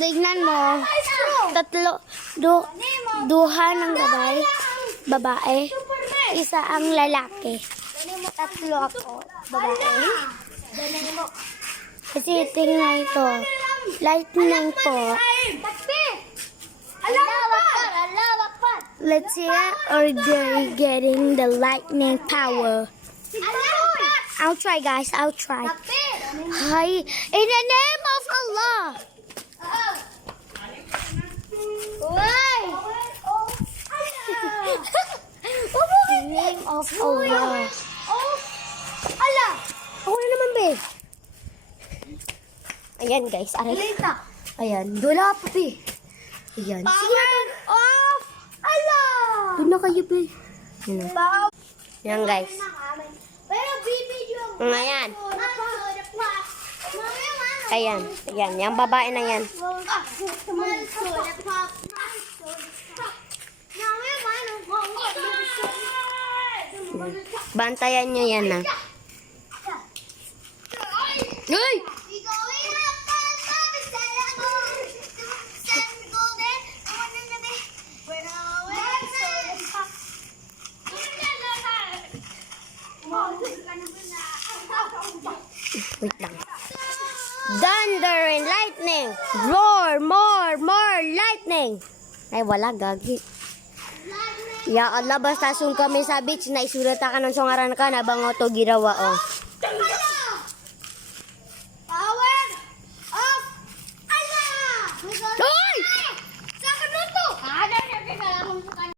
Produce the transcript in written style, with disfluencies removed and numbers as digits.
Tignan mo. Duha ng babae. Isa ang lalaki. Tatlo ako, babae. Kasi tingnan ito. Lightning po. Let's see or they're getting the lightning power. I'll try, guys. I'll try. Hi, in the name of Allah. In the name of Allah. Ako na naman, babe. Ayan, guys. Ayan. Dula pa, babe. Ayan. Doon na kayo, babe. Ayan, guys. Ayan. Ayan. Ayan. Yung babae na yan. Bantayan nyo yan, na. Uy! Wait lang. Thunder and lightning. Roar, more lightning. Ay, wala, gagi. Ya Allah, basta sung kami sa beach na isurata ka ng sungaran ka na bango to girawa, oh.